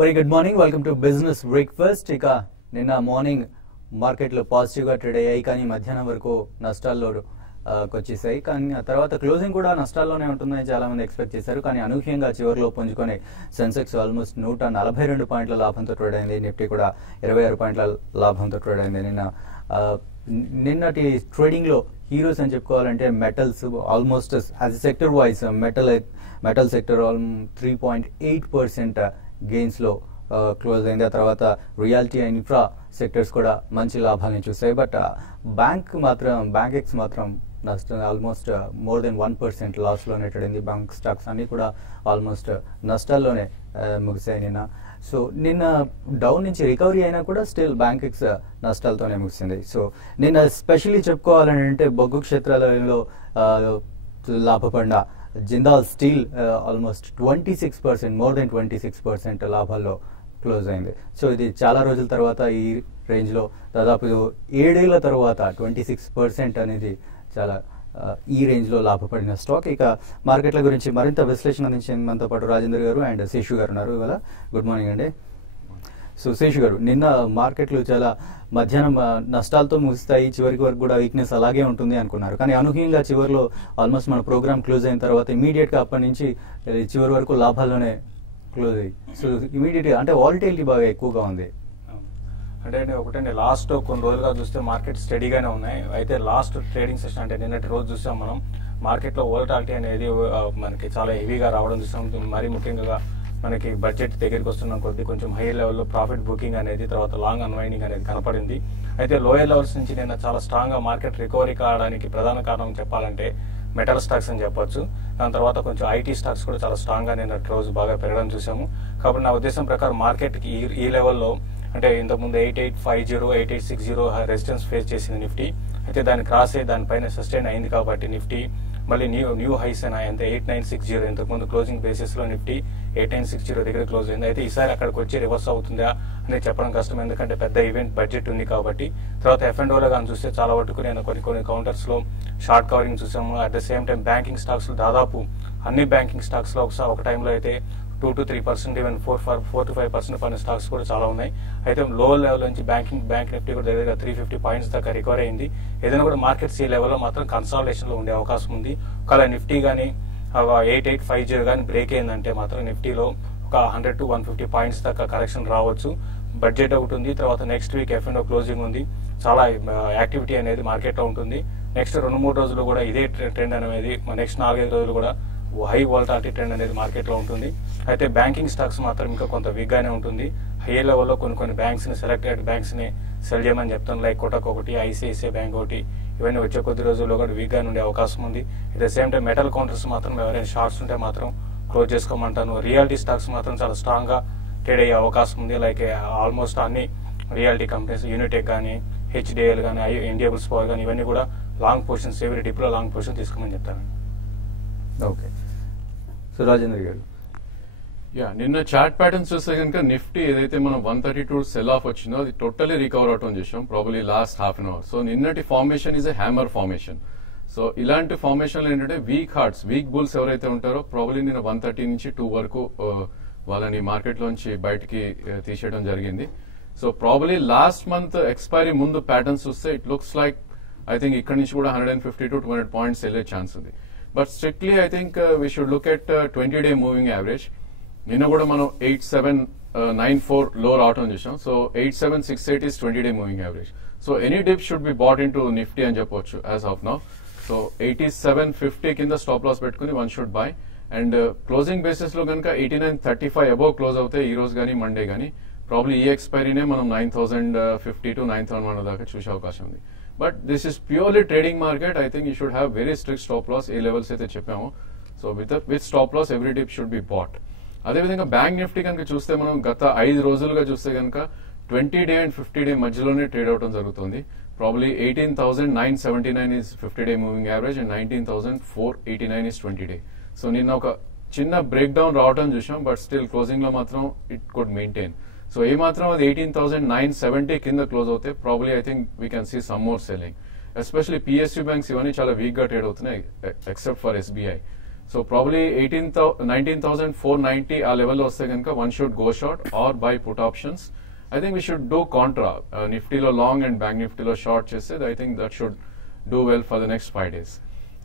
Very good morning, welcome to business breakfast. ఇక నిన్న morning మార్కెట్లో పాజిటివ్గా ట్రేడ్ అయ్యాయి, కానీ మధ్యాహ్నం వరకు నష్టాల్లో వచ్చేసాయి. కానీ ఆ తర్వాత క్లోజింగ్ కూడా నష్టాల్లోనే ఉంటుందని చాలా మంది ఎక్స్పెక్ట్ చేశారు. కానీ అనూహ్యంగా చివరిలో పుంజుకొని సెన్సెక్స్ ఆల్మోస్ట్ 142 పాయింట్ల లాభంతో ట్రేడ్ అయింది. నిఫ్టీ కూడా 26 పాయింట్ల లాభంతో ట్రేడ్ అయింది. నిన్నటి ట్రేడింగ్లో హీరోస్ అని చెప్పుకోవాలంటే metals almost as sector wise metal sector 3.8% గెయిన్స్లో క్లోజ్ అయింది. ఆ తర్వాత రియాలిటీ అండ్ ఇన్ఫ్రా సెక్టర్స్ కూడా మంచి లాభాలను చూసాయి. బట్ బ్యాంక్ ఎక్స్ మాత్రం నష్టం, ఆల్మోస్ట్ మోర్ దెన్ 1% లాస్లోనే ట్రేడ్ అయింది. బ్యాంక్ స్టాక్స్ అన్ని కూడా ఆల్మోస్ట్ నష్టాల్లోనే ముగిసాయి నిన్న. సో నిన్న డౌన్ నుంచి రికవరీ అయినా కూడా స్టిల్ బ్యాంక్ ఎక్స్ నష్టాలతోనే ముగిసింది. సో నిన్న స్పెషల్లీ చెప్పుకోవాలని అంటే బొగ్గు క్షేత్రాలలో లాభపడిన Jindal steel almost 26%, more than 26% లాభాల్లో క్లోజ్ అయింది. సో ఇది చాలా రోజుల తర్వాత ఈ రేంజ్లో దాదాపు 7 ఏళ్ల తర్వాత 26% అనేది చాలా ఈ రేంజ్లో లాభపడిన స్టాక్. ఇక మార్కెట్ల గురించి మరింత విశ్లేషణ అందించే మనతో పాటు రాజేంద్ర గారు అండ్ శేషు గారు ఉన్నారు. ఇవాళ గుడ్ మార్నింగ్ అండి. సో శేషు గారు, నిన్న మార్కెట్లు చాలా మధ్యాహ్నం నష్టాలతో ముగిస్తాయి, చివరికి వరకు కూడా వీక్నెస్ అలాగే ఉంటుంది అనుకున్నారు. కానీ అనూహ్యంగా చివరిలో ఆల్మోస్ట్ మన ప్రోగ్రామ్ క్లోజ్ అయిన తర్వాత ఇమీడియట్గా అప్పటి నుంచి చివరి వరకు లాభాల్లోనే క్లోజ్ అయ్యి, సో ఇమీడియట్గా అంటే వాలటిలిటీ బాగా ఎక్కువగా ఉంది. అంటే ఒకటండి, లాస్ట్ కొన్ని రోజులుగా చూస్తే మార్కెట్ స్టడీగానే ఉన్నాయి. అయితే లాస్ట్ ట్రేడింగ్ సెషన్ అంటే నిన్నటి రోజు చూసాం మనం, మార్కెట్లో వోలటాలిటీ అనేది మనకి చాలా హెవీగా రావడం చూసాం. మరీ ముఖ్యంగా మనకి బడ్జెట్ దగ్గరికి వస్తున్న కొద్దీ కొంచెం హై లెవెల్లో ప్రాఫిట్ బుకింగ్ అనేది, తర్వాత లాంగ్ అన్వైండింగ్ అనేది కనపడింది. అయితే లోయర్ లెవెల్స్ నుంచి నిన్న చాలా స్ట్రాంగ్ గా మార్కెట్ రికవరీ కావడానికి ప్రధాన కారణం చెప్పాలంటే మెటల్ స్టాక్స్ అని చెప్పొచ్చు. దాని తర్వాత కొంచెం ఐటీ స్టాక్స్ కూడా చాలా స్ట్రాంగ్ గా నిన్న రోజు బాగా పెరగడం చూసాము. కాబట్టి నా ఉద్దేశం ప్రకారం మార్కెట్ కి ఈ లెవెల్లో అంటే ఇంతకుముందు 8850, 8860 రెసిస్టెన్స్ ఫేస్ చేసింది నిఫ్టీ. అయితే దాన్ని క్రాస్ అయ్యి దానిపైన సస్టైన్ అయింది కాబట్టి నిఫ్టీ మళ్ళీ న్యూ హైస్ అయినా అంటే 8960, ఇంతకుముందు క్లోజింగ్ బేసిస్ లో నిఫ్టీ 8960 దగ్గర క్లోజ్ అయింది. అయితే ఈసారి అక్కడికి వచ్చి రివర్స్ అవుతుందా అనేది చెప్పడం కష్టం, ఎందుకంటే పెద్ద ఈవెంట్ బడ్జెట్ ఉంది కాబట్టి. తర్వాత F&Oలో కానీ చూస్తే చాలా వరకు నేను కొన్ని కౌంటర్స్ లో షార్ట్ కవరింగ్ చూసాము. At the same time banking stocks లో దాదాపు అన్ని బ్యాంకింగ్ స్టాక్స్ లో ఒక టైంలో అయితే 2 to 3%, ఈవెన్ 4 to 5% పైన స్టాక్స్ కూడా చాలా ఉన్నాయి. అయితే లో లెవెల్ నుంచి బ్యాంక్ నిఫ్టీ కూడా దగ్గర 350 పాయింట్స్ దాకా రికవర్ అయింది. ఏదైనా కూడా మార్కెట్స్ ఈ లెవెల్లో మాత్రం కన్సాలిడేషన్ లో ఉండే అవకాశం ఉంది. ఒకవేళ నిఫ్టీ కానీ 8850 కానీ బ్రేక్ అయిందంటే మాత్రం నిఫ్టీలో ఒక 100 to 150 పాయింట్స్ దాకా కరెక్షన్ రావచ్చు. బడ్జెట్ ఒకటి ఉంది, తర్వాత నెక్స్ట్ వీక్ F&O క్లోజింగ్ ఉంది, చాలా యాక్టివిటీ అనేది మార్కెట్ లో ఉంటుంది. నెక్స్ట్ 2-3 రోజులు కూడా ఇదే ట్రెండ్ అనేది, నెక్స్ట్ 4-5 రోజులు కూడా హై వోల్టాలిటీ ట్రెండ్ అనేది మార్కెట్ లో ఉంటుంది. అయితే బ్యాంకింగ్ స్టాక్స్ మాత్రం ఇంకా కొంత వీక్ గానే ఉంటుంది. హై లెవెల్లో కొన్ని బ్యాంక్స్ ని, సెలెక్టెడ్ బ్యాంక్స్ ని సెల్ చేయమని చెప్తాను. లైక్ కోటక్ ఒకటి, ICICI బ్యాంక్ ఒకటి, ఇవన్నీ వచ్చే కొద్ది రోజుల్లో కూడా వీక్ గానే ఉండే అవకాశం ఉంది. At the same time metal counters మాత్రం ఎవరైనా షార్ట్స్ ఉంటే మాత్రం క్లోజ్ చేసుకోమంటాను. రియాలిటీ స్టాక్స్ మాత్రం చాలా స్ట్రాంగ్ గా ట్రేడ్ అయ్యే అవకాశం ఉంది. లైక్ ఆల్మోస్ట్ అన్ని రియాలిటీ కంపెనీస్, యూనిటెక్ కానీ, HDL కానీ, ఇండియాబుల్స్ పవర్ కానీ, ఇవన్నీ కూడా లాంగ్ పొజిషన్స్, ఎవరి డిప్ లో లాంగ్ పొజిషన్ తీసుకోమని చెప్తాను. ఓకే, సో రాజేంద్ర గారు, నిన్న చార్ట్ ప్యాటర్న్స్ చూస్తే కనుక నిఫ్టీ ఏదైతే మనం 132 సెల్ ఆఫ్ వచ్చిందో అది టోటల్లీ రికవర్ అవటం చేసాం, probably last half an hour. So నిన్నటి formation is a hammer formation. So ఇలాంటి ఫార్మేషన్ ఏంటంటే వీక్ బుల్స్ ఎవరైతే ఉంటారో ప్రాబబ్లీ నిన్న 130 నుంచి 2 వరకు వాళ్ళని మార్కెట్ లోంచి బయటికి తీసేయడం జరిగింది. So probably last month expiry ముందు ప్యాటర్న్స్ చూస్తే it looks like I think ఇక్కడ నుంచి కూడా 150 to 200 పాయింట్స్ వెళ్ళే ఛాన్స్ ఉంది. But strictly I think we should look at 20-day moving average. నిన్న కూడా మనం 8794 లో రావటం చేసాం. So 8768 is 20-day moving average. So any dip should be bought into Nifty అని చెప్పొచ్చు యాజ్ ఆఫ్ నౌ. సో 8750 కింద స్టాప్ లాస్ పెట్టుకుని one should buy. And closing basis లో కనుక 8935 అబౌవ్ క్లోజ్ అవుతాయి ఈ రోజు కానీ మండే కానీ, ప్రాబ్లీ ఈ ఎక్స్పైరీనే మనం 9050 to 9100 దాకా చూసే అవకాశం ఉంది. But this is purely trading market. I think you should have very strict stop loss, ఏ లెవెల్స్ అయితే చెప్పామో. So with stop loss every dip should be bought. అదేవిధంగా బ్యాంక్ నిఫ్టీ కనుక చూస్తే మనం గత 5 రోజులుగా చూస్తే కనుక 20-day అండ్ 50-day మధ్యలోనే ట్రేడ్ అవడం జరుగుతుంది. Probably 18,979 is 50-day moving average and 19,489 is 20-day. So నిన్న ఒక చిన్న బ్రేక్ డౌన్ రావడం చూసాం, బట్ స్టిల్ క్లోజింగ్ లో మాత్రం ఇట్ కుడ్ మెయింటైన్. సో ఏ మాత్రం అది 18,970 కింద క్లోజ్ అవుతే probably I think we can see some more selling. Especially PSU banks ఇవన్నీ చాలా వీక్ గా ట్రేడ్ అవుతున్నాయి except for SBI. So probably 19,490 ఆ లెవెల్లో వస్తే కనుక one should go short or buy put options. I think we should do contra. Nifty lo long and Bank Nifty lo short chese. I think that should do well for the next 5 days.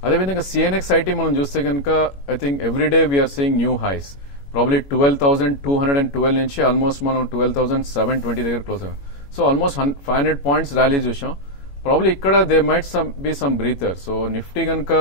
అదే విధంగా CNX IT మనం చూస్తే కనుక I think every day we are seeing new highs. Probably 12,212 నుంచి almost మనం 12,720 దగ్గర close అయ్యాం. So almost 500 points rally చూసాం. Probably ఇక్కడ there might be some breather. So Nifty కనుక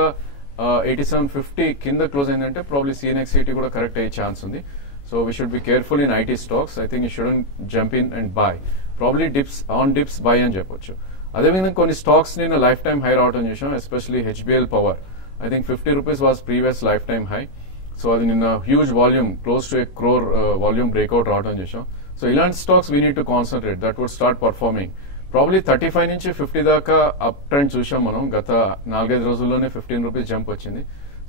8750 కింద క్లోజ్ అయిందంటే probably CNX IT కూడా కరెక్ట్ అయ్యే ఛాన్స్ ఉంది. So we should be careful in IT stocks. I think you shouldn't jump in and buy. Probably dips buy అని చెప్పొచ్చు. అదేవిధంగా కొన్ని స్టాక్స్ నేను లైఫ్ టైమ్ హై రావడం చేసాం, especially HBL power. I think 50 rupees was previous life time high. So అది నిన్న huge volume close to 1 crore volume breakout రావడం చేసాం. సో ఇలాంటి stocks we need to concentrate, that would start performing. Probably 35 నుంచి 50 దాకా up trend చూసాం మనం. గత 4-5 రోజుల్లోనే 15 రూపీస్ జంప్ వచ్చింది.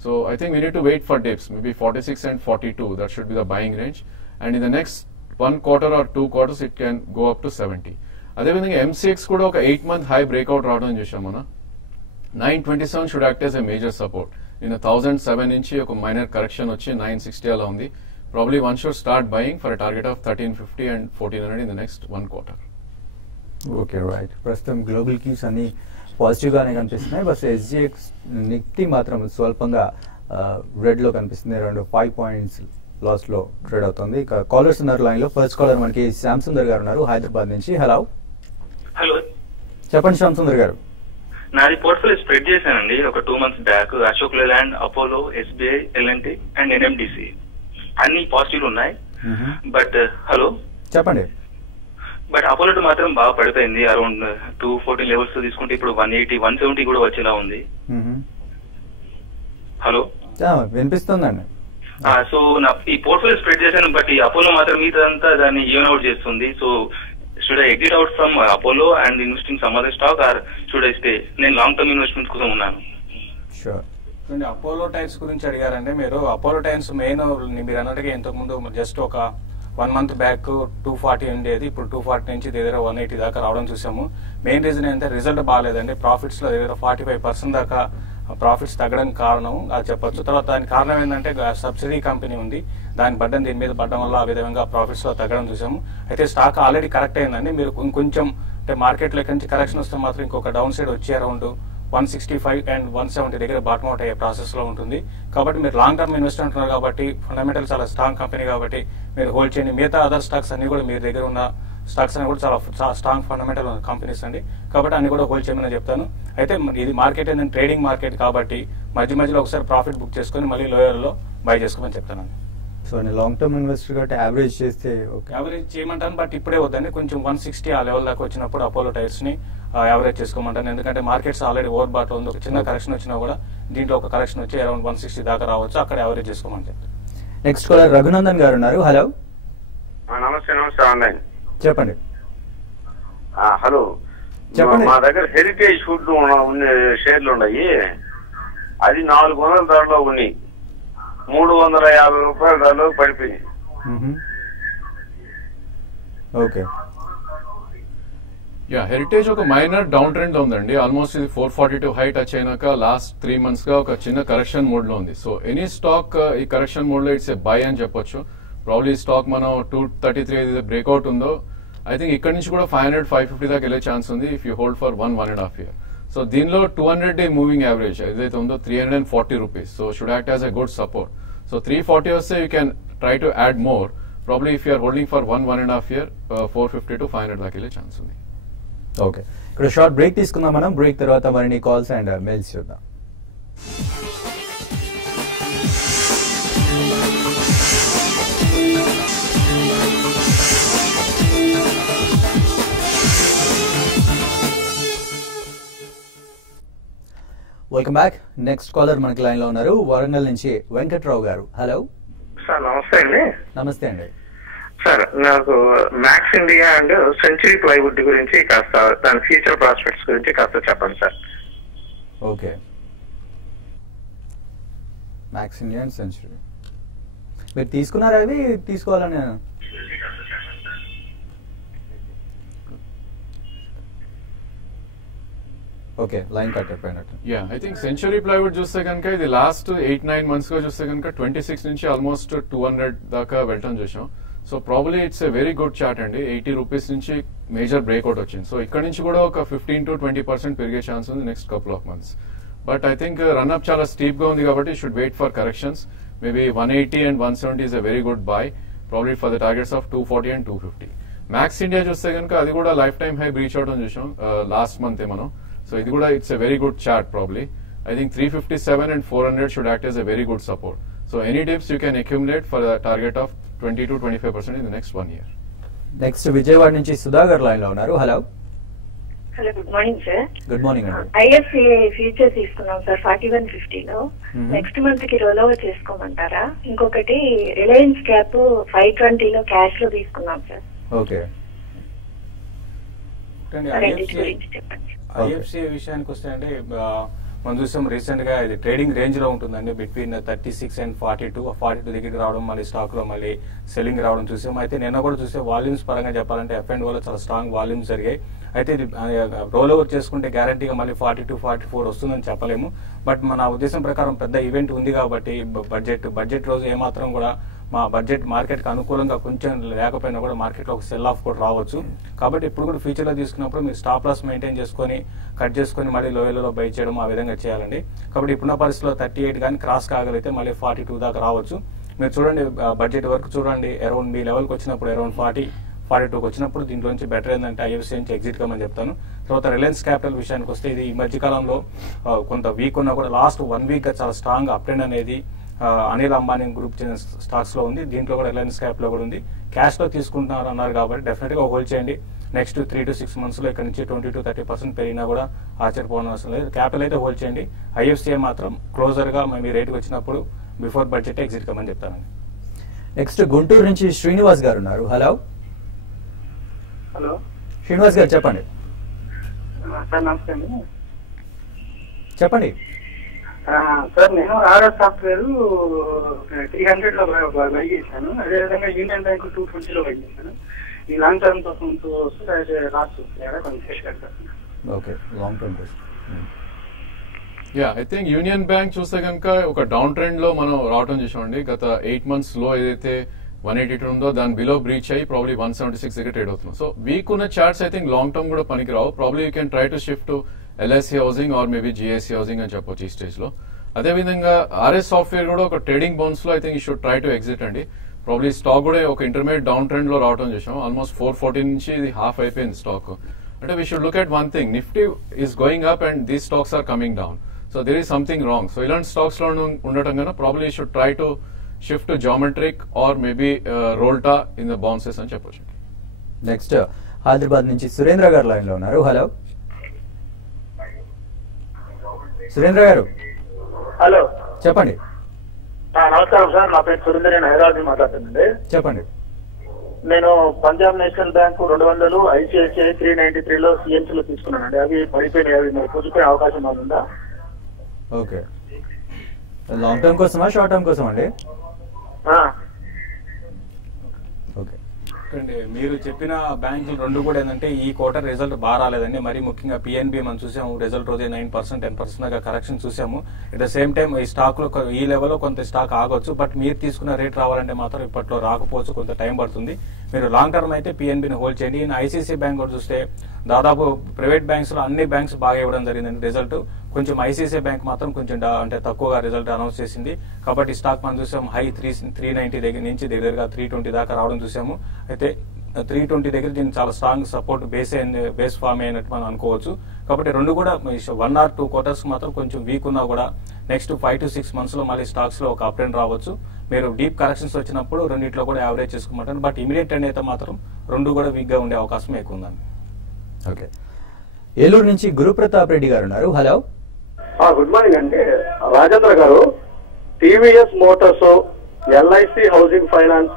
So I think we need to wait for dips, maybe 46 and 42. That should be the buying range. And in the next 1 quarter or 2 quarters, it can go up to 70. అదేవిధంగా MCX కూడా ఒక 8-month high breakout రావడం చూసాం మనం. 927 should act as a major support. In 1007 నుంచి ఒక minor correction వచ్చి 960 అలా ఉంది. Probably one should start buying for a target of 1350 and 1400 in the next 1 quarter. Okay right. ప్రస్తుతం గ్లోబల్ కీస్ అన్ని పాజిటివ్ గానే కనిపిస్తున్నాయి. బస్ SGX నిఫ్టీ మాత్రం స్వల్పంగా రెడ్ లో కనిపిస్తుంది. అరౌండ్ 5 points లాస్ లో ట్రేడ్ అవుతుంది. ఇక కాలర్స్ ఉన్నారు లైన్ లో. ఫస్ట్ కాలర్ మనకి శ్యామ్ సుందర్ గారు ఉన్నారు హైదరాబాద్ నుంచి. హలో చెప్పండి శ్యామ్ సుందర్ గారు. నాది పోర్ట్ఫోలియో స్ప్రెడ్ చేశానండి ఒక 2 months back. Ashok Leyland, Apollo, SBI, L&T and NMDC అన్ని పాజిటివ్ ఉన్నాయి. బట్ హలో చెప్పండి. బట్ అపోలో మాత్రం బాగా పడిపోయింది. అరౌండ్ 240 లెవెల్స్ తో తీసుకుంటే ఇప్పుడు 180, 170 కూడా వచ్చేలా ఉంది. హలో వినిపిస్తుందండి. సో నా ఈ పోర్ట్ఫోలియో స్ప్రెడ్ చేశాను, బట్ ఈ అపోలో మాత్రం మీదంతా దాన్ని ఈవెన్ అవుట్ చేస్తుంది. So should I exit out from Apollo and investing some other stock, or should I stay? నేను లాంగ్ టర్మ్ ఇన్వెస్ట్మెంట్ కోసం ఉన్నాను. అపోలో టైర్స్ గురించి అడిగారంటే మీరు. అపోలో టైర్స్ మెయిన్ మీరు అన్నట్టుగా ఇంతకు ముందు జస్ట్ ఒక 1 month బ్యాక్ 240 ఉండేది. ఇప్పుడు 240 నుంచి దగ్గర 180 దాకా రావడం చూసాము. మెయిన్ రీజన్ ఏంటంటే రిజల్ట్ బాగాలేదండి. ప్రాఫిట్స్ లో దగ్గర 45% దాకా ప్రాఫిట్స్ తగ్గడానికి కారణం అది చెప్పొచ్చు. తర్వాత దానికి కారణం ఏంటంటే సబ్సిడీ కంపెనీ ఉంది, దాని బడ్డం దీని మీద పడడం వల్ల ఆ విధంగా ప్రాఫిట్స్ లో తగ్గడం చూసాము. అయితే స్టాక్ ఆల్రెడీ కరెక్ట్ అయిందండి. మీరు కొంచెం అంటే మార్కెట్ లో నుంచి కరెక్షన్ వస్తే మాత్రం ఇంకొక డౌన్ సైడ్ వచ్చి అరౌండ్ 165 and 170 దగ్గర బాటమ్ అవుట్ అయ్యే ప్రాసెస్ లో ఉంటుంది. కాబట్టి మీరు లాంగ్ టర్మ్ ఇన్వెస్టర్ అంటున్నారు కాబట్టి ఫండమెంటల్ చాలా స్ట్రాంగ్ కంపెనీ కాబట్టి మీరు హోల్డ్ చేయండి. మిగతా అదర్ స్టాక్స్ అన్ని కూడా మీ దగ్గర ఉన్న స్టాక్స్ అన్ని కూడా చాలా స్ట్రాంగ్ ఫండమెంటల్ కంపెనీస్ అండి. కాబట్టి అన్ని కూడా హోల్డ్ చేయమని చెప్తాను. అయితే ఇది మార్కెట్ ఏంటంటే ట్రేడింగ్ మార్కెట్ కాబట్టి మధ్యలో ఒకసారి ప్రాఫిట్ బుక్ చేసుకుని మళ్ళీ లోయర్ లో బై చేసుకోమని చెప్తాను. సో లాంగ్ టర్మ్ ఇన్వెస్టర్ కాబట్టి యావరేజ్ చేస్తే యావరేజ్ చేయమంటాను, బట్ ఇప్పుడే వద్దండి. కొంచెం 160 ఆ లెవెల్ దాకా వచ్చినప్పుడు అపోలో టైర్స్ ని యావరేజ్ చేసుకోమంటాను. ఎందుకంటే మార్కెట్స్ ఆల్రెడీ ఓవర్ బాట్ ఉంది. ఒక చిన్న కరెక్షన్ వచ్చినా కూడా దీంట్లో ఒక కరెక్షన్ వచ్చి అరౌండ్ 160 దాకా రావచ్చు, అక్కడ యావరేజ్ చేసుకోమని చెప్తాను. నెక్స్ట్ కాలర్ రఘునందన్ గారు ఉన్నారు. హలో నమస్తే ఆన్లైన్ చెప్పండి. హలో చెప్పండి. మా దగ్గర హెరిటేజ్ ఫుడ్ షేర్లు ఉన్నాయి. అది 400 ధరలో ఉన్నాయి, 350 రూపాయల ధరలో పడిపోయింది. ఓకే. హెరిటేజ్ ఒక మైనర్ డౌన్ ట్రెండ్ లో ఉందండి. ఆల్మోస్ట్ ఇది 442 హై టచ్ అయినాక లాస్ట్ 3 months గా ఒక చిన్న కరెక్షన్ మోడ్ లో ఉంది. సో ఎనీ స్టాక్ ఈ కరెక్షన్ మోడ్ లో ఇట్స్ ఏ బై అని చెప్పొచ్చు. ప్రాబ్లీ స్టాక్ మనం 233 ఏదైతే బ్రేక్అవుట్ ఉందో ఐ థింక్ ఇక్కడ నుంచి కూడా 500-550 దాకా వెళ్ళే ఛాన్స్ ఉంది if you hold for 1.5 year. So దీనిలో 200-day మూవింగ్ యావరేజ్ ఏదైతే ఉందో 340 rupees. So should act as a good support. So 340 వస్తే you can try to add more. Probably if you're holding for 1.5 year 450-500 దాకా వెళ్ళే chance ఉంది. Okay, ఇక్కడ short break తీసుకుందాం మనం. బ్రేక్ తర్వాత మరిన్ని కాల్స్ అండ్ మెయిల్స్ చూద్దాం. Welcome back. నెక్స్ట్ కాలర్ మనకి లైన్ లో ఉన్నారు, వరంగల్ నుంచి వెంకట్రావు గారు. హలో సార్ నమస్తే అండి. నమస్తే అండి. సార్ నాకు max India and century plywood గురించి కాస్త దాని ఫ్యూచర్ ప్రాస్పెక్ట్స్ గురించి కాస్త చెప్పండి sir. Okay, max India and century మీరు తీసుకున్నారా? అవి తీసుకోవాలని ఓకే, లైన్ కట్ అయిపోయినట్టు. Yeah, I think century plywood చూస్తే కనుక ఇది లాస్ట్ 8-9 months గా చూస్తే కనుక 26 నుంచి ఆల్మోస్ట్ 200 దాకా వెళ్ళటం చూసాం. So probably it's a very good chart అండి. 80 రూపీస్ నుంచి మేజర్ బ్రేక్అవుట్ వచ్చింది. సో ఇక్కడ నుంచి కూడా ఒక 15 to 20% పెరిగే ఛాన్స్ ఉంది next couple of months. But I think run up చాలా స్టీప్ గా ఉంది కాబట్టి should wait for corrections. Maybe 180 and 170 is a very good buy, probably for the targets of 240 and 250. Max India చూస్తే కనుక అది కూడా లైఫ్ టైమ్ హై బ్రీచ్ అవడం చూసాం లాస్ట్ మంత్ మనం. సో ఇది కూడా it's a very good chart. Probably I think 357 and 400 should act as a very good support. So any dips you can accumulate for a target of 20 to 25% in the next 1 year. Next Vijayawada నుంచి Sudhakar line లో ఉన్నారు. Hello. Hello, good morning sir. Good morning అండి. IFCI future తీసుకున్నాం sir 4150లో. Next month కి role over చేసుకోమంటారా? ఇంకొకటి Reliance cap 520లో cash లో తీసుకున్నాం sir. Okay. IFCI విషయానికి వస్తే అంటే మనం చూసాం రీసెంట్ గా ఇది ట్రేడింగ్ రేంజ్ లో ఉంటుందండి. బిట్వీన్ 36 and 42 దగ్గరికి రావడం, మళ్ళీ స్టాక్ లో మళ్ళీ సెల్లింగ్ రావడం చూసాం. అయితే నిన్న కూడా చూస్తే వాల్యూమ్స్ పరంగా చెప్పాలంటే F&O లో చాలా స్ట్రాంగ్ వాల్యూమ్స్ జరిగాయి. అయితే ఇది రోల్ ఓవర్ చేసుకుంటే గ్యారంటీగా మళ్ళీ 42-44 వస్తుందని చెప్పలేము. బట్ మన ఉద్దేశం ప్రకారం పెద్ద ఈవెంట్ ఉంది కాబట్టి బడ్జెట్ రోజు ఏమాత్రం కూడా మా బడ్జెట్ మార్కెట్ కి అనుకూలంగా కొంచెం లేకపోయినా కూడా మార్కెట్ లో ఒక సెల్ ఆఫ్ కూడా రావచ్చు. కాబట్టి ఇప్పుడు కూడా ఫ్యూచర్ లో తీసుకున్నప్పుడు మీరు స్టాప్ లాస్ మెయింటైన్ చేసుకొని కట్ చేసుకొని మళ్ళీ లోయలలో బై చేయడం ఆ విధంగా చేయాలండి. కాబట్టి ఇప్పుడున్న పరిస్థితిలో 38 కానీ క్రాస్ కాగలిగితే మళ్ళీ 42 దాకా రావచ్చు. మీరు చూడండి బడ్జెట్ వరకు చూడండి, అరౌండ్ మీ లెవెల్కి వచ్చినప్పుడు అరౌండ్ 40-42కి వచ్చినప్పుడు దీంట్లో నుంచి బెటర్ ఏంటంటే ఐఎఫ్సిఐ నుంచి ఎగ్జిట్ కమని చెప్తాను. తర్వాత రిలయన్స్ క్యాపిటల్ విషయానికి వస్తే ఇది ఈ మధ్యకాలంలో కొంత వీక్ ఉన్నా కూడా లాస్ట్ 1 week గా చాలా స్ట్రాంగ్ అప్ ట్రెండ్ అనేది అనిల్ అంబానీ గ్రూప్ చెందిన స్టాక్స్ లో ఉంది. దీంట్లో కూడా రిలయన్స్ క్యాప్ లో కూడా ఉంది. క్యాష్ లో తీసుకుంటున్నారు అన్నారు కాబట్టి డెఫినెట్ గా హోల్డ్ చేయండి. నెక్స్ట్ 3 to 6 months లో ఇక్కడ నుంచి 20 to 30% పెరిగినా కూడా ఆశ్చర్యపోవడం అవసరం లేదు. క్యాపిటల్ అయితే హోల్డ్ చేయండి. ఐఎఫ్సిఐ మాత్రం క్లోజర్ గా మీ రేటుకి వచ్చినప్పుడు బిఫోర్ బడ్జెట్ ఎగ్జిట్ కమని చెప్తానండి. నెక్స్ట్ గుంటూరు నుంచి శ్రీనివాస్ గారు ఉన్నారు. హలో. హలో శ్రీనివాస్ గారు చెప్పండి. సార్ నమస్తే అండి. చెప్పండి సార్, నేను ఆర్ఆర్ సాఫ్ట్వేర్ 300లో బై చేశాను. అదేవిధంగా యూనియన్ బ్యాంక్ 220లో బై చేశాను. ఈ లాంగ్ టర్మ్ కోసం లాస్ట్ కొంచెం చేశారు. Okay, long term. Yeah, I think union bank చూస్తే కనుక ఒక డౌన్ ట్రెండ్ లో మనం రావటం చూసామండి. గత 8 months లో ఏదైతే 182 ఉందో దాని బిలో బ్రీచ్ అయ్యి ప్రాబ్లీ 176 దగ్గర ట్రేడ్ అవుతుంది. సో వీక్ ఉన్న charts I think long term కూడా పనికిరావు. Probably you can try to shift to LIC housing or maybe GSC housing అని చెప్పొచ్చు ఈ స్టేజ్ లో. అదేవిధంగా ఆర్ఎస్ సాఫ్ట్వేర్ కూడా ఒక ట్రేడింగ్ బౌన్స్ లో I think you should try to exit అండి. ప్రాబ్లీ స్టాక్ కూడా ఒక ఇంటర్మీడియట్ డౌన్ ట్రెండ్ లో రావడం చూసాం. ఆల్మోస్ట్ 414 నుంచి ఇది హాఫ్ అయిపోయింది స్టాక్. అంటే we should look at one thing, Nifty is going up and these stocks are coming down. So there is something wrong. So ఇలాంటి స్టాక్స్ లో ఉండటం కన్నా probably should try to shift to Geometric or maybe Rolta in the bounces అని చెప్పొచ్చు. Next Hyderabad నుంచి సురేంద్ర గారు line లో ఉన్నారు. హలో సురేంద్ర గారు. హలో, చెప్పండి. నమస్కారం సార్, నా పేరు సురేంద్ర, నేను హైదరాబాద్ నుంచి మాట్లాడుతుందండి. చెప్పండి. నేను పంజాబ్ నేషనల్ బ్యాంక్ 200, ఐసిఐసిఐ 393లో సిఎంసీలో తీసుకున్నానండి. అవి పడిపోయినాయి. అవి మరి పుంజుకునే అవకాశం ఉందా? ఓకే, లాంగ్ టర్మ్ కోసమా షార్ట్ టర్మ్ కోసం అండి? ఓకే, మీరు చెప్పిన బ్యాంకులు రెండు కూడా ఏంటంటే ఈ క్వార్టర్ రిజల్ట్ బాగా రాలేదండి. మరి ముఖ్యంగా పిఎన్బి మనం చూసాము రిజల్ట్ రోజే 9%, 10% దాకా కరెక్షన్ చూసాము. అట్ ద సేమ్ టైం ఈ స్టాక్ లో ఈ లెవెల్లో కొంత స్టాక్ ఆగొచ్చు. బట్ మీరు తీసుకున్న రేట్ రావాలంటే మాత్రం ఇప్పట్లో రాకపోవచ్చు, కొంత టైం పడుతుంది. మీరు లాంగ్ టర్మ్ అయితే పిఎన్బిని హోల్డ్ చేయండి. ఐసీసీ బ్యాంక్ కూడా చూస్తే దాదాపు ప్రైవేట్ బ్యాంక్స్ లో అన్ని బ్యాంక్స్ బాగా ఇవ్వడం జరిగిందండి రిజల్ట్. కొంచెం ఐసీసీ బ్యాంక్ మాత్రం కొంచెం అంటే తక్కువగా రిజల్ట్ అనౌన్స్ చేసింది. కాబట్టి స్టాక్ మనం చూసాం హై 390 దగ్గర నుంచి దగ్గరగా 320 దాకా రావడం చూసాము. అయితే 320 దగ్గర దీనికి చాలా స్ట్రాంగ్ సపోర్ట్ బేస్ ఫామ్ అయినట్టు మనం అనుకోవచ్చు. కాబట్టి రెండు కూడా 1 or 2 quarters మాత్రం కొంచెం వీక్ ఉన్నా కూడా నెక్స్ట్ 5 to 6 months లో మళ్ళీ స్టాక్స్ లో ఒక అప్ ట్రెండ్ రావచ్చు. మీరు డీప్ కరెక్షన్స్ వచ్చినప్పుడు రెండింటిలో కూడా యావరేజ్ చేసుకోమంటారు. బట్ ఇమీడియట్ ట్రెండ్ అయితే మాత్రం రెండు కూడా వీక్ గా ఉండే అవకాశం ఎక్కువ ఉందండి. ఓకే, ఏలూరు నుంచి గురుప్రతాప్ రెడ్డి గారు ఉన్నారు. హలో. గుడ్ మార్నింగ్ అండి. రాజేంద్ర గారు, TVS Motors, LIC housing finance,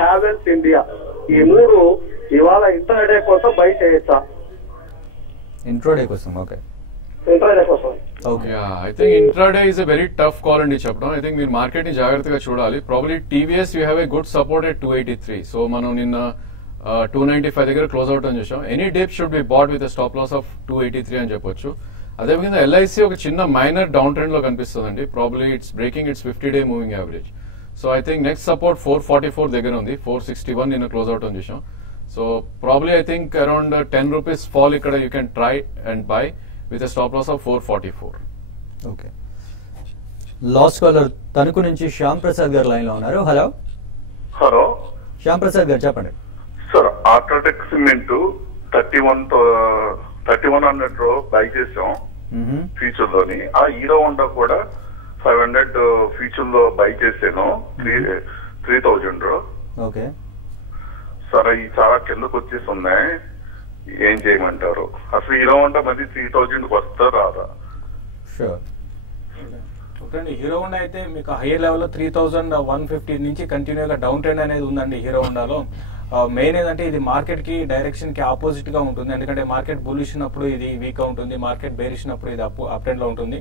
Havells India, ఈ మూడు ఇవాళ ఇంట్రాడే కోసం బై చేయొచ్చా? ఇంట్రాడే కోసం. ఓకే, ఇంట్రాడే కోసం. I think intraday is a very tough call అండి చెప్పడం. ఐ థింక్ మీరు మార్కెట్ ని జాగ్రత్తగా చూడాలి. Probably TVS you have a good support at 283. So మనం నిన్న 295 దగ్గర క్లోజ్ అవుట్ అని చూసాం. Any dip should be bought with stop loss of 283 అని చెప్పొచ్చు. అదేవిధంగా ఎల్ఐసి ఒక చిన్న మైనర్ డౌన్ ట్రెండ్ లో కనిపిస్తుందండి. Probably it's breaking it's 50-day moving average. So I think next support 444 దగ్గర ఉంది. 461 నిన్న క్లోజ్ అవుట్ అని చూసాం. So probably I think around 10 rupees fall ఇక్కడ you can try and buy with stop loss of 444. Okay, last caller Tanuku నుంచి శ్యామ్ ప్రసాద్ గారు line లో ఉన్నారు. హలో హలో శ్యామ్ ప్రసాద్ గారు చెప్పండి. సార్, అల్ట్రాటెక్ సిమెంట్ 3100 బై చేసాం ఫ్యూచర్ లోని. ఆ హీరో హోండా కూడా 500 ఫ్యూచర్ లో బై చేసాను 3000. ఓకే సార్, అవి చాలా కిందకు వచ్చేసి ఉన్నాయి, ఏం చేయమంటారు? అసలు హీరో హోండా మరి 3000 వస్తా రాదా? షూర్. చూడండి, హీరో హోండా అయితే మీకు హైయర్ లెవెల్ 3150 నుంచి కంటిన్యూగా డౌన్ ట్రెండ్ అనేది ఉందండి హీరో హోండాలో. మెయిన్ ఏంటంటే ఇది మార్కెట్ కి డైరెక్షన్ కి ఆపోజిట్ గా ఉంటుంది. ఎందుకంటే మార్కెట్ బులిష్ ఉన్నప్పుడు ఇది వీక్ గా ఉంటుంది, మార్కెట్ బేరిష్ ఉన్నప్పుడు ఇది అప్ ట్రెండ్ లో ఉంటుంది.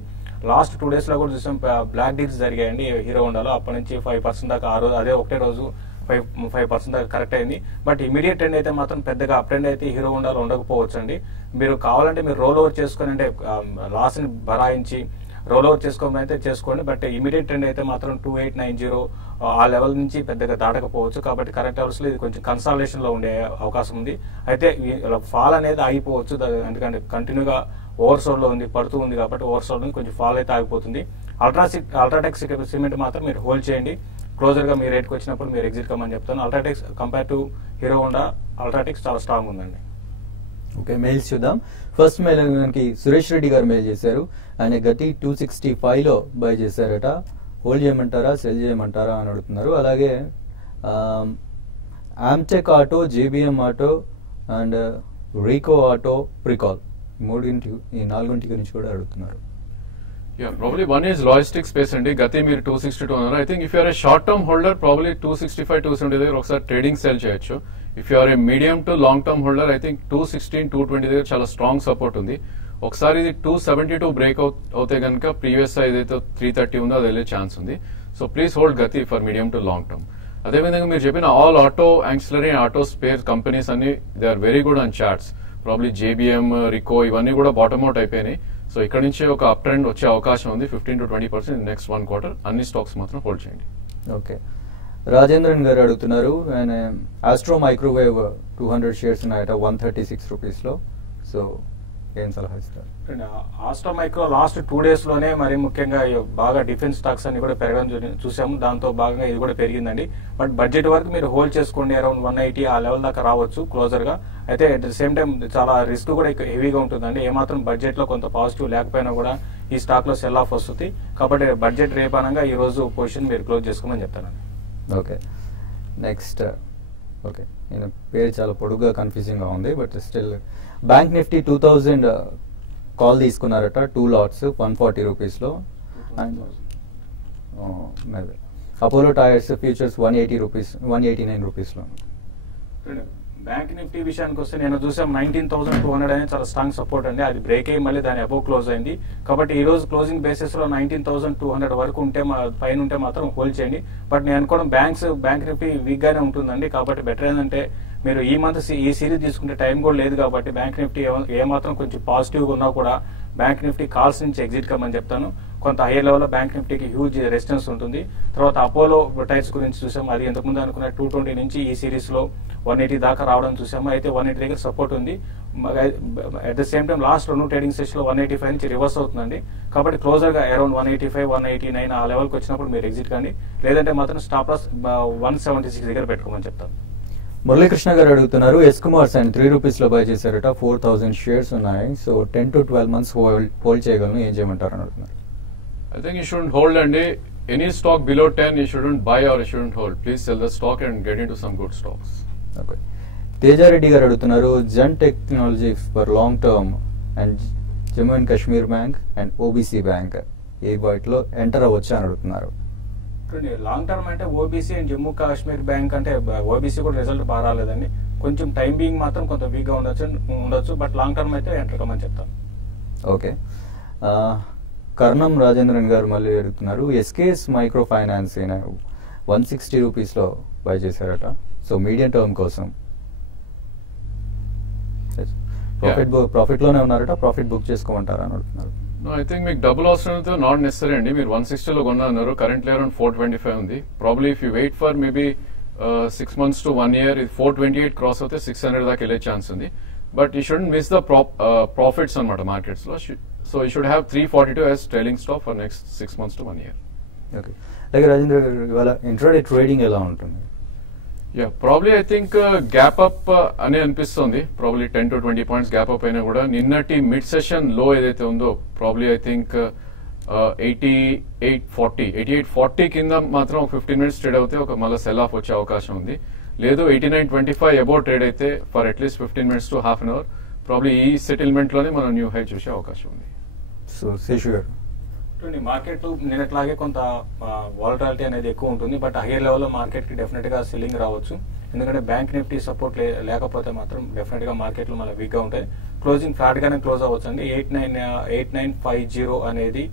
లాస్ట్ 2 days లో కూడా చూసాం బ్లాక్ డీల్స్ జరిగాయండి హీరో హోండాలో. అప్పటి నుంచి 5% దాకా ఆ రోజు అదే ఒకటే రోజు 5% దాకా కరెక్ట్ అయింది. బట్ ఇమీడియట్ ట్రెండ్ అయితే మాత్రం పెద్దగా అప్ ట్రెండ్ అయితే హీరో హోండాలో ఉండకపోవచ్చు అండి. మీరు కావాలంటే మీరు రోల్ ఓవర్ చేసుకుని అంటే లాస్ ని భరాయించి రోల్ ఓవర్ చేసుకోమని అయితే చేసుకోండి. బట్ ఇమీడియట్ ట్రెండ్ అయితే మాత్రం 2890 ఆ లెవెల్ నుంచి పెద్దగా దాటకపోవచ్చు. కాబట్టి కరెక్ట్ లెవెల్స్ లో ఇది కొంచెం కన్సాలిడేషన్ లో ఉండే అవకాశం ఉంది. అయితే ఫాల్ అనేది ఆగిపోవచ్చు, ఎందుకంటే కంటిన్యూగా ఓవర్ సోల్ లో ఉంది, పడుతూ ఉంది కాబట్టి ఓవర్ సోల్ నుంచి కొంచెం ఫాల్ అయితే ఆగిపోతుంది. అల్ట్రాటెక్ సిమెంట్ మాత్రం మీరు హోల్డ్ చేయండి. క్లోజర్ గా మీ రేట్కి వచ్చినప్పుడు మీరు ఎగ్జిట్ కమ్మని చెప్తాను. UltraTech compare to hero Honda UltraTech చాలా స్ట్రాంగ్ ఉందండి. ఓకే, మెయిల్స్ చూద్దాం. ఫస్ట్ మెయిల్ మనకి సురేష్ రెడ్డి గారు మెయిల్ చేశారు. ఆయన గతి 265 లో బై చేశారట. హోల్డ్ చేయమంటారా, సెల్ చేయమంటారా అని అడుగుతున్నారు. అలాగే Amtek auto, JBM auto and Rico auto, Pricol ఈ నాలుగింటి గురించి కూడా అడుగుతున్నారు. Yeah, probably one is logistic space అండి. గతి మీరు 262 అన్నారు. I think if you're a short term holder probably 265, 270 దగ్గర ఒకసారి ట్రేడింగ్ సెల్ చేయొచ్చు. If you're a medium to long term holder I think 216, 220 దగ్గర చాలా స్ట్రాంగ్ సపోర్ట్ ఉంది. ఒకసారి ఇది 272 బ్రేక్ అవుతే కనుక ప్రీవియస్ ఏదైతే 330 ఉందో అది వెళ్ళే ఛాన్స్ ఉంది. So please hold Gati for medium to long term. అదేవిధంగా మీరు చెప్పిన all auto ancillary auto spare companies అన్ని they are very good on charts. Probably JBM, Rico ఇవన్నీ కూడా బాటమ్ అవుట్ అయిపోయినాయి. సో ఇక్కడ నుంచి ఒక అప్ ట్రెండ్ వచ్చే అవకాశం ఉంది 15 to 20% నెక్స్ట్ 1 quarter. అన్ని స్టాక్స్ మాత్రం హోల్డ్ చేయండి. ఓకే, రాజేంద్రన్ గారు అడుగుతున్నారు. ఆయన ఆస్ట్రో మైక్రోవేవ్ 200 షేర్స్ ఉన్నాయట 136 రూపీస్ లో. సో ఏం సలహా ఇస్తారు? ఆస్ట్రో మైక్రో లాస్ట్ 2 days లోనే మరి ముఖ్యంగా బాగా డిఫెన్స్ స్టాక్స్ అన్ని కూడా పెరగడం చూసాము. దాంతో భాగంగా ఇది కూడా పెరిగిందండి. బట్ బడ్జెట్ వరకు మీరు హోల్డ్ చేసుకోండి. అరౌండ్ 180 ఆ లెవెల్ దాకా రావచ్చు క్లోజర్ గా. అయితే అట్ ద సేమ్ టైం చాలా రిస్క్ కూడా హెవీగా ఉంటుందండి. ఏమాత్రం బడ్జెట్ లో కొంత పాజిటివ్ లేకపోయినా కూడా ఈ స్టాక్ లో సెల్ ఆఫ్ వస్తుంది. కాబట్టి బడ్జెట్ రేపనంగా ఈ రోజు పొజిషన్ మీరు క్లోజ్ చేసుకోమని చెప్తానండి. Okay, next. ఓకే, నేను పేరు చాలా పొడుగ్గా కన్ఫ్యూజింగ్ గా ఉంది. But still bank Nifty 2000 call తీసుకున్నారట 2 lots 140 రూపీస్ లో. And Apollo tyres futures 189 rupees లో. బ్యాంక్ నిఫ్టీ విషయానికి వస్తే నేను చూసాం 19,200 అనేది చాలా స్ట్రాంగ్ సపోర్ట్ అండి. అది బ్రేక్ అయ్యి మళ్ళీ దాని అబోవ్ క్లోజ్ అయింది. కాబట్టి ఈ రోజు క్లోజింగ్ బేసిస్ లో 19,200 వరకు ఉంటే పైన ఉంటే మాత్రం హోల్డ్ చేయండి. బట్ నేను అనుకోవడం బ్యాంక్ నిఫ్టీ వీక్ గానే ఉంటుందండి. కాబట్టి బెటర్ ఏంటంటే మీరు ఈ మంత్ ఈ సిరీస్ తీసుకుంటే టైం కూడా లేదు. కాబట్టి బ్యాంక్ నిఫ్టీ ఏమాత్రం కొంచెం పాజిటివ్ గా ఉన్నా కూడా బ్యాంక్ నిఫ్టీ కాల్స్ నుంచి ఎగ్జిట్ కమ్మని చెప్తాను. కొంత హైయర్ లెవెల్ లో బ్యాంక్ నిఫ్టీకి హ్యూజ్ రెసిస్టెన్స్ ఉంటుంది. తర్వాత అపోలో టైర్స్ గురించి చూసాం. అది ఇంతకుముందు అనుకున్న 220 నుంచి ఈ సిరీస్ లో 180 దాకా రావడం చూసాము. అయితే 180 దగ్గర సపోర్ట్ ఉంది. At the same time last 2 trading session లో 185 నుంచి రివర్స్ అవుతుందండి. కాబట్టి క్లోజర్ గా అరౌండ్ 185, 189 ఆ లెవెల్ కి వచ్చినప్పుడు మీరు ఎగ్జిట్ కానీ, లేదంటే మాత్రం స్టాప్ లాస్ 176 దగ్గర పెట్టుకోమని చెప్తాను. మురళీకృష్ణ గారు అడుగుతున్నారు. ఎస్కుమార్స్ అండ్ 3 రూపీస్ లో బై చేశారట. 4000 షేర్స్ ఉన్నాయి. సో 10 to 12 months హోల్డ్ చేయగలను, ఏం చేయమంటారు అని అడుగుతున్నారు. I think you shouldn't hold అండి. Any stock below 10 you shouldn't buy or you shouldn't hold. Please sell the stock and get into some good stocks. Okay. Teja Reddy గారు అడుగుతున్నారు. Jan technologies for long term and Jammu and Kashmir bank and OBC bank ఏ వాటిలో enter అవ్వచ్చా అని అడుగుతున్నారు. Long term అంటే OBC and Jammu Kashmir bank అంటే OBC కూడా result బాగా రాలేదండి. కొంచెం టైం బీయింగ్ మాత్రం కొంత వీక్ గా ఉండొచ్చు. బట్ లాంగ్ టర్మ్ అయితే ఎంటర్ కమ్మని చెప్తాను. ఓకే, కర్ణం రాజేంద్రన్ గారు మళ్ళీ అడుగుతున్నారు. ఎస్కేఎస్ మైక్రో ఫైనాన్స్ 160 రూపీస్ లో బై చేశారట. సో మీడియం టర్మ్ కోసం ప్రాఫిట్ లోనే ఉన్నారట, ప్రాఫిట్ బుక్ చేసుకోమంటారా అని అడుగుతున్నారు. ఐ థింక్ మీకు డబుల్ అవసరం అయితే నాట్ నెసరీ అండి. మీరు 160లో కొన్నారు, కరెంట్లీ అరౌండ్ 425 ఉంది. Probably if you wait for maybe 6 months to 1 year, 428 cross అవుతే 600 దాకా వెళ్ళే ఛాన్స్ ఉంది. But you shouldn't miss the profits అనమాట మార్కెట్స్ లో. So you should have 342 as trailing stock for next 6 months to 1 year. Okay, అలాగే రాజేంద్ర గారు ఇవాళ intraday trading ఎలా ఉంటుంది? Probably I think gap up అని అనిపిస్తుంది. Probably 10 to 20 points gap up అయినా కూడా నిన్నటి మిడ్ సెషన్ లో ఏదైతే ఉందో ప్రాబ్లీ ఐ థింక్ 8840 కింద మాత్రం 15 minutes ట్రేడ్ అవుతే ఒక మళ్ళీ సెల్ ఆఫ్ వచ్చే అవకాశం ఉంది. లేదు 8925 అబౌవ్ ట్రేడ్ అయితే for at least 15 minutes to half an hour probably ఈ సెటిల్మెంట్ లోనే మనం న్యూ హై చూసే అవకాశం ఉంది. సో శేషు గారు, మార్కెట్ నిన్నట్లాగే కొంత వాలటాలిటీ అనేది ఎక్కువ ఉంటుంది. బట్ హైయర్ లెవెల్లో మార్కెట్ కి డెఫినెట్ గా సెల్లింగ్ రావచ్చు. ఎందుకంటే బ్యాంక్ నిఫ్టీ సపోర్ట్ లేకపోతే మాత్రం డెఫినెట్ గా మార్కెట్లు మళ్ళీ వీక్ గా ఉంటాయి. క్లోజింగ్ ఫ్లాట్ గానే క్లోజ్ అవ్వచ్చు అండి. 8950 అనేది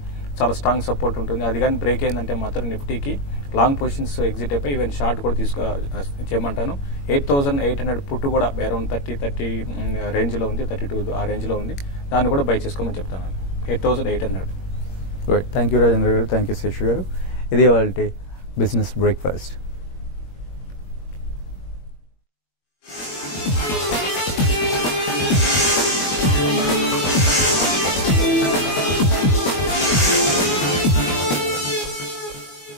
చాలా స్ట్రాంగ్ సపోర్ట్ ఉంటుంది. అది కానీ బ్రేక్ అయిందంటే మాత్రం నిఫ్టీకి లాంగ్ పొజిషన్స్ ఎగ్జిట్ అయిపోయి ఈవెన్ షార్ట్ కూడా చేయమంటాను. 8800 పుట్టు కూడా అరౌండ్ 30 రేంజ్ లో ఉంది, 32 ఆ రేంజ్ లో ఉంది. దాన్ని కూడా బై చేసుకోమని చెప్తాను. 8800. థ్యాంక్ యూ రాజేంద్ర గారు, థ్యాంక్ యూ శేషు గారు. ఇది వాళ్ళ బిజినెస్ బ్రేక్ఫాస్ట్.